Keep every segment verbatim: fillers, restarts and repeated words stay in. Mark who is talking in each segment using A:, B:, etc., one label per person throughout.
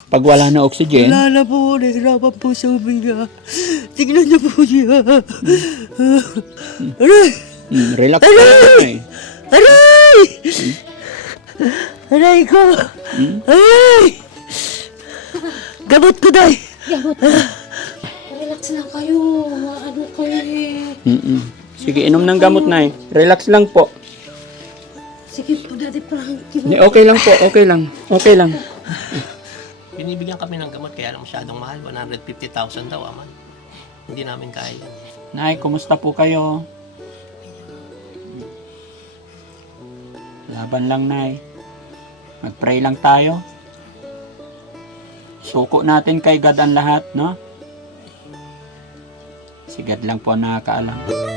A: Pag wala na oxygen,
B: Wala na po, nahirapan po sa huminga. Tignan niyo po siya. Aray!
A: mm, relax ka lang, Nay.
B: Aray! Aray ko!
A: Hmm?
B: Aray! Gamot ko, Day!
C: Gamot. Relax lang kayo. Ano kayo eh.
A: Mm-mm. Sige, inom ng gamot, Nay. Relax lang po.
C: Sige po, Daddy Frankie.
A: Ni- Okay lang po, okay lang. Okay lang.
D: Binibigyan kami ng gamot kaya lang masyadong mahal. one hundred fifty thousand daw, aman. Hindi namin kaya.
A: Nay, kumusta po kayo? Laban lang, Nay. Mag-pray lang tayo. Suko natin kay God ang lahat, no? Si God lang po ang nakakaalam.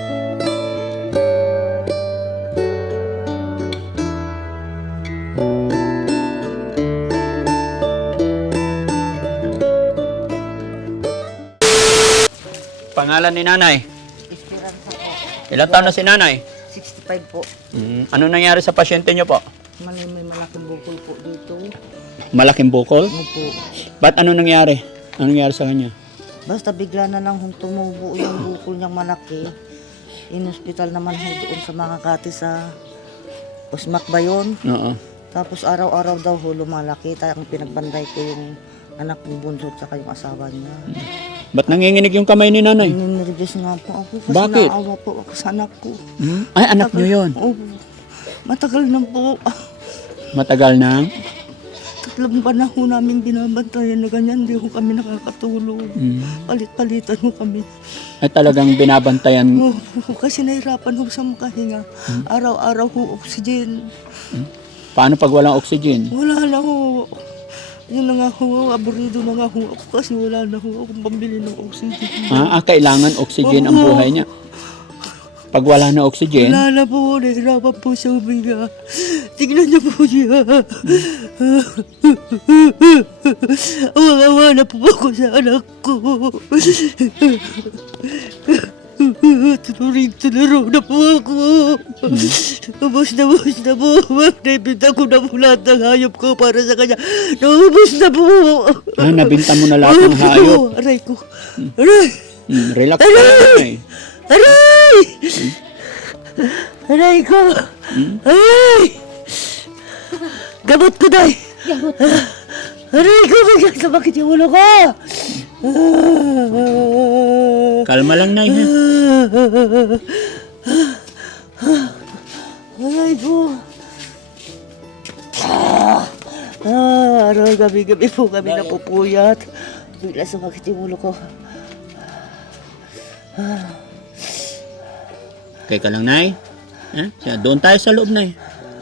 A: Pangalan ni Nanay?
B: Esperanza po.
A: Ilang taon na si Nanay?
B: sixty-five po.
A: Mm, ano nangyari sa pasyente niyo po?
B: Mali may malaking bukol po dito.
A: Malaking bukol?
B: Opo.
A: Ba't ano nangyari? Ano nangyari sa kanya?
B: Basta bigla na lang hong tumubo yung bukol niyang malaki. In-hospital naman ho doon sa mga kati sa Osmak ba yun?
A: Oo.
B: Tapos araw-araw daw ho lumalaki. Tayang pinagbanday ko yung anak ng bunso at saka yung asawa niya.
A: Ba't nanginginig yung kamay ni Nanay?
B: Ninervous nga po ako kasi
A: Bakit?
B: naawa po ako sa anak ko.
A: Hmm? Ay, anak niyo yun.
B: Oo. Matagal na po.
A: Matagal na.
B: Tatlong panahon namin binabantayan na ganyan. Hindi ho kami nakakatulog.
A: Mm.
B: Palit-palitan ho kami.
A: Ay talagang binabantayan.
B: Oo, kasi nahirapan ho sa makahinga. Araw-araw ho oxygen.
A: Paano pag walang oxygen?
B: Wala na ho. Yun na nga ho, aburido na nga ho ako kasi wala na ho akong pambili ng oxygen.
A: Ah, ah, kailangan oxygen ang
B: Oo.
A: buhay niya. Pag wala na oxygen,
B: Wala na po, nahirapan po sa huminga. Tignan niyo po siya. Awa-awa na po ako sa anak ko. Tuloy-tularo na po ako. Ubus na ubus na po. Naibinta ko na po lahat ng hayop ko para sa kanya. Naubos na po.
A: ah, nabinta mo na lahat ng hayop.
B: Opo, aray ko. Aray!
A: Hmm, relax ka lang, Nay.
B: Aray! Aray ko! Aray! Gamot ko, Day!
C: Gamot.
B: Aray ko! Bigyan sa bakit yung ulo ko!
A: Kalma lang, Nay. Ha?
B: Aray ko! Ah, aray, gabi-gabi po kami napupuyat. Bigla sumakit yung ulo ko.
A: Okay ka lang, Nay. Ha? Siya, doon tayo sa loob, Nay.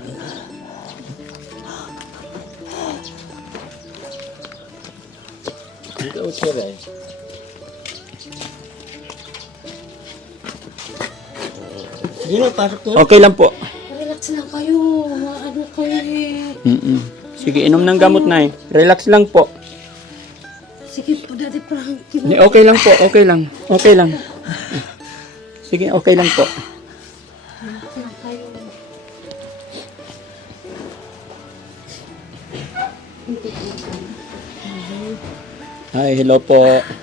B: Sige, pasok ko.
A: Okay lang po.
C: Relax lang kayo. Ano kayo eh.
A: Mm-mm. Sige, inom ng gamot, Nay. Relax lang po.
C: Sige po, Daddy Frankie.
A: Ni- Okay lang po, okay lang. Okay lang. Sige, okay lang po.
C: Relax lang kayo.
A: Hi, hello po.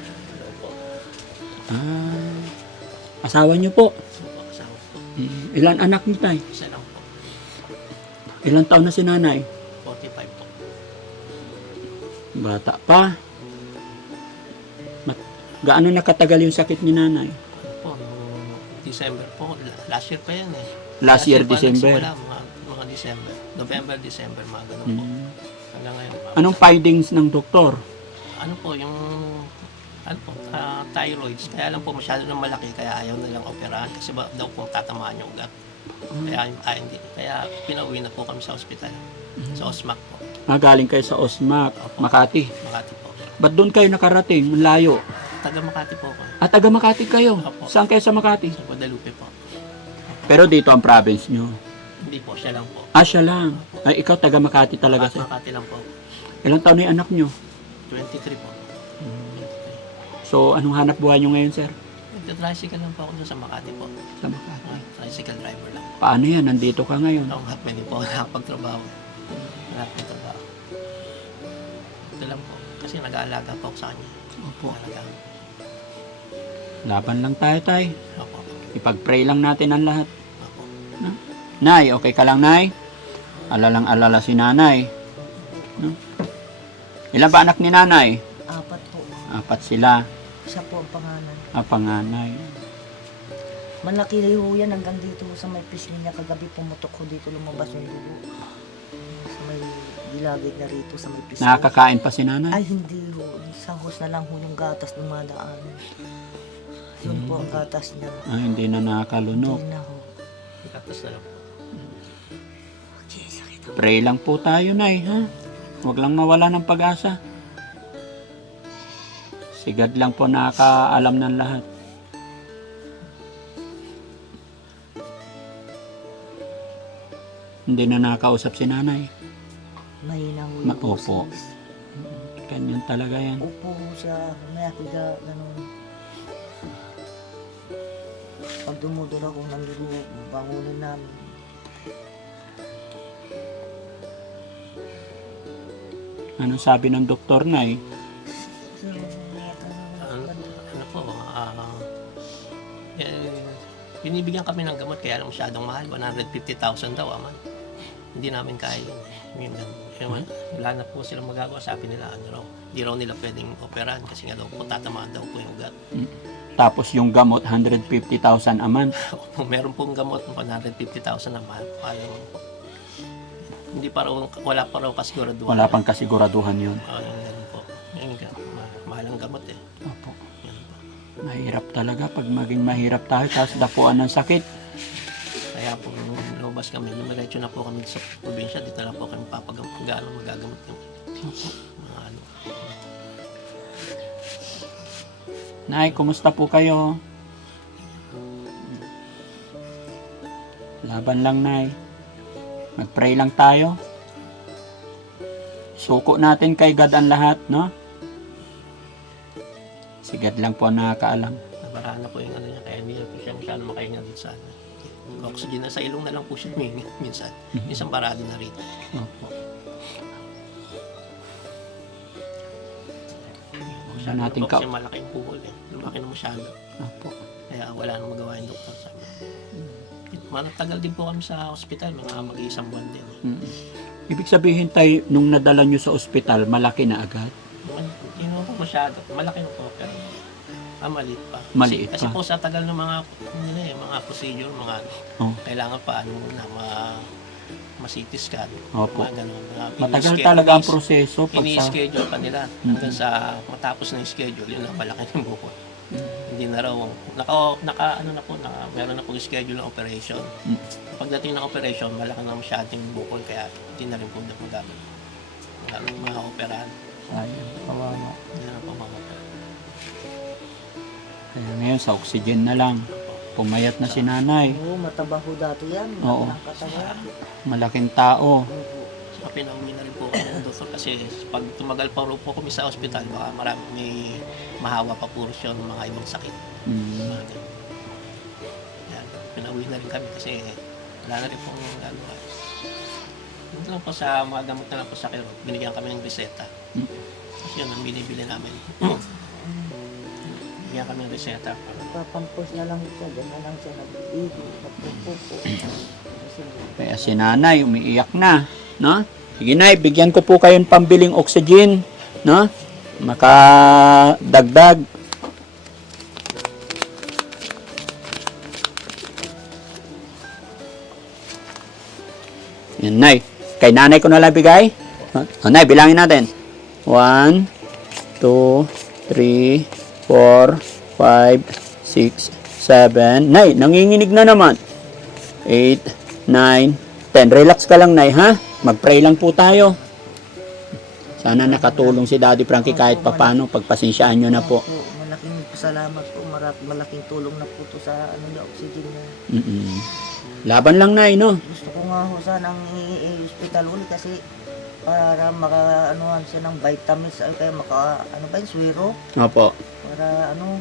A: Ah, asawa niyo po.
D: Kasama po.
A: Mm, Ilan anak niyo, Tay?
D: Isa lang po.
A: Ilan taon na si Nanay?
D: forty-five po.
A: Bata pa. Mat gaano nakatagal yung sakit ni Nanay?
D: Ano po, noong December po. La- Last year pa yan eh.
A: Last year,
D: pa
A: December.
D: nagsimula, mga, mga December. November, December, mga ganun po.
A: Mm.
D: Hanggang ngayon.
A: Anong findings ng doktor?
D: Ano po, yung ano po, ah, thyroids. Kaya lang po masyado na malaki, kaya ayaw na lang operahan. Kasi ba, daw po tatamaan yung ugat. Kaya, ah, hindi. Kaya pinauwi na po kami sa ospital. Sa Osmak po.
A: Ah, galing kayo sa Osmak, Makati.
D: Makati po.
A: Ba't doon kayo nakarating? Ang layo.
D: Taga Makati po ako.
A: At taga Makati kayo.
D: Opo.
A: Saan kayo sa Makati?
D: Sa Guadalupe po.
A: Pero dito ang province nyo.
D: Hindi po, siya lang po.
A: Ah, siya lang. Ay, ikaw taga Makati talaga.
D: Makati,
A: Sir.
D: Makati lang po.
A: Ilang taon na yung anak nyo?
D: twenty-three po.
A: So, anong hanap buhay nyo ngayon, sir?
D: Nagta-tricycle lang po ako dun sa Makati po.
A: Sa Makati.
D: Ah, tricycle driver lang.
A: Paano yan? Nandito ka ngayon.
D: Ako hapon din po ako nakapagtrabaho. Hanap ng trabaho. Ito lang po. Kasi nag-aalaga po ako sa kanya.
A: Opo.
D: Talaga.
A: Laban lang tayo, tay.
D: Opo.
A: Ipag-pray lang natin ang lahat.
D: Opo.
A: Nay, okay ka lang, Nay? Alalang alala si Nanay. No? Ilan ba anak ni Nanay?
B: Apat po.
A: Apat sila.
B: Siya po ang pangalan.
A: Ah, panganay.
B: Malaki na ho yan hanggang dito sa may pisngi niya. Kagabi pumutok ko dito, lumabas yung dugo. Sa may gilagid na rito sa may pisngi.
A: Nakakakain pa si Nanay?
B: Ay, hindi ho. Sa hos na lang ho yung gatas dumadaan. Yun po ang gatas niya.
A: Ah, hindi na nakakalunok.
B: Hindi na ho.
D: Tapos na lang po.
B: Okay, sakit.
A: Pray lang po tayo, Nay, ha? Huwag lang mawala ng pag-asa. Si God lang po nakakaalam ng lahat. Hindi na nakakausap si Nanay.
B: Mahina ho
A: Ma-
B: yung
A: opo.
B: boses.
A: Ganyan talaga yan.
B: Upo ho siya. May akiga, ganun. Pag dumudol ako ng dugo, bangunin namin.
A: Anong sabi ng doktor, Nay?
B: So,
D: Ano, ano po, ah, eh, binibigyan kami ng gamot kaya lang masyadong mahal. one hundred fifty thousand daw, aman. Hindi namin kaya yun. Yun lang. Ewan, wala na po silang magagawa. Sabi nila, ano raw, hindi raw nila pwedeng operahan kasi nga daw po tatamaan daw po yung ugat.
A: Tapos yung gamot, one hundred fifty thousand a month.
D: Meron pong gamot ng one hundred fifty thousand na mahal. Mahal naman po. Hindi pa raw, wala pa raw kasiguraduhan.
A: Wala pang kasiguraduhan yun.
D: Oo, yung ganun po. Yung ga- ma- mahal ang gamot eh.
A: Opo.
D: Yan po.
A: Mahirap talaga pag maging mahirap tayo tapos dapuan ng sakit.
D: Kaya po, nung lumabas kami, lumiretso na po kami sa probinsya, dito na po kami papagamot kung gaano magagamot yung mga ano.
A: Nay, kumusta po kayo? Laban lang, Nay. Mag-pray lang tayo. Suko natin kay God ang lahat, no? Si God lang po ang nakakaalam.
D: Nabarahan na po yung ano niya, kaya hindi na po siya masyado makahinga dito sa ano. Oxygen na sa ilong na lang po siya huminga minsan. Minsan parado na rito.
A: Opo.
D: Masyado
A: natin
D: na po
A: ka-
D: kasi malaki yung puhol eh. Lumaki na masyado.
A: Opo.
D: Kaya wala nang magawa yung doktor sa amin. Matagal din po kami sa ospital, mga mag-iisang buwan din. Eh.
A: Mm. Ibig sabihin tayo, nung nadala nyo sa ospital, malaki na agad?
D: Hindi naman po masyado. Malaki na po, pero ah, maliit pa.
A: Maliit
D: kasi,
A: pa.
D: Kasi po sa tagal ng mga, nila, eh, mga procedure, mga ano,
A: Oh.
D: kailangan pa ano na ma ma-C T scan.
A: Opo.
D: Mga ganun. Mga
A: Matagal
D: ini-schedule-
A: talaga ang proseso pag sa...
D: Ini-schedule pa nila hanggang sa matapos na yung schedule, yun lang malaki ng buko. Hindi na raw, naka, naka ano na po, naka, meron na po schedule ng operation.
A: Mm.
D: Pagdating ng operation, malaki na masyadong bukol, kaya hindi na rin po na magagamit. Wala nang mga operahan.
A: Sayang, kawawa.
D: Hindi na po mga operahan.
A: Kaya ngayon, sa oxygen na lang. Pumayat na si Nanay.
B: Oo, mataba ho dati yan.
A: Oo.
B: Ang katawan.
A: Malaking tao.
B: Opo.
D: So, pinauwi na rin po kami ng doktor kasi pag tumagal pa rin po kami sa ospital, baka marami may mahawa pa po siya ng mga ibang sakit.
A: Mm.
D: Mga ganun. Yan, pinauwi na rin kami kasi wala na rin pong ano. Ito lang po sa mga gamot na lang po sa kiro, binigyan kami ng reseta.
A: Mm.
D: Kasi yun ang binibili namin. Binigyan kami ng reseta.
B: Papampos na lang siya. Diyan na lang siya nag-iigo. Nagpupupo. Kasi
A: Kaya si Nanay, umiiyak na. No? Sige, Nay, bigyan ko po kayong pambiling oxygen. No? Makadagdag. Yan, Nay. Kay Nanay ko na lang bigay. O, Nay, bilangin natin. one, two, three, four, five, six, seven. Nay, nanginginig na naman. eight, nine, ten. Relax ka lang, Nay, ha? Mag-pray lang po tayo. Sana nakatulong si Daddy Frankie kahit papano. Pagpasensyaan nyo na po.
B: Opo, malaking salamat po. Marat, malaking tulong na po to sa ano niya, oxygen niya.
A: Mm-mm. Laban lang, Nay, no?
B: Gusto ko nga ho sanang i-hospital ulit kasi para maka-anuhan siya ng vitamins ay kaya maka ano ba yun, swero
A: Opo.
B: para ano,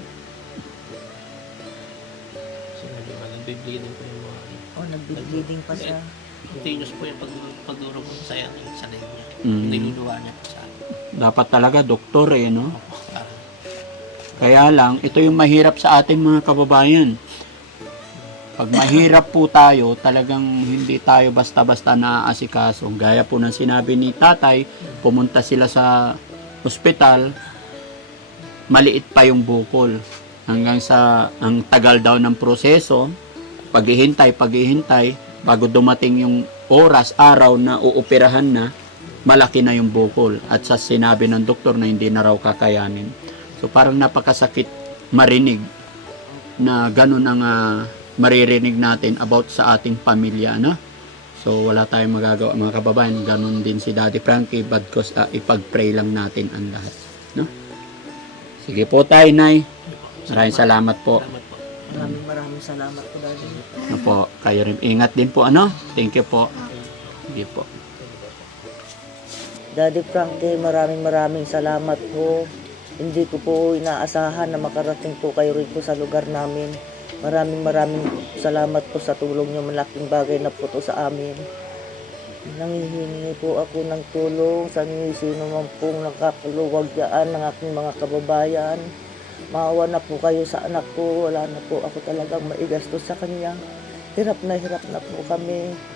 D: Kasi medyo nag-bleeding po yung mga ano.
B: oh nagbi-bleeding pa siya.
D: Continuous po yung pag- pagdurog po sa yan, sa leg niya.
A: Mm.
D: Niluluwa niya po sa akin.
A: Dapat talaga doktor eh, no?
D: Para,
A: Kaya lang, ito yung mahirap sa ating mga kababayan. Pag mahirap po tayo, talagang hindi tayo basta-basta naaasikaso. Gaya po ng sinabi ni tatay, pumunta sila sa ospital, maliit pa yung bukol. Hanggang sa, ang tagal daw ng proseso, paghihintay, paghihintay, bago dumating yung oras, araw na uoperahan na, malaki na yung bukol. At sa sinabi ng doktor na hindi na raw kakayanin. So parang napakasakit marinig na ganun ang ah, maririnig natin about sa ating pamilya, no? So wala tayong magagawa mga kababayan, ganun din si Daddy Frankie, but cause ah, ipag-pray lang natin ang lahat, no? Sige po tayo, Nay. Maraming salamat po.
D: salamat po.
B: Maraming maraming salamat po, Daddy.
A: Ano po, kayo rin ingat din po, ano? Thank you po. Sige po.
B: Daddy Frankie, maraming maraming salamat po. Hindi ko po inaasahan na makarating po kayo rito sa lugar namin. Maraming maraming salamat po sa tulong niyo. Malaking bagay na po to sa amin. Nangihingi po ako ng tulong sa inyo, sino man pong nakakaluwag dyan ng aking mga kababayan. Maawa na po kayo sa anak ko. Wala na po ako talagang maigastos sa kanya. Hirap na hirap na po kami.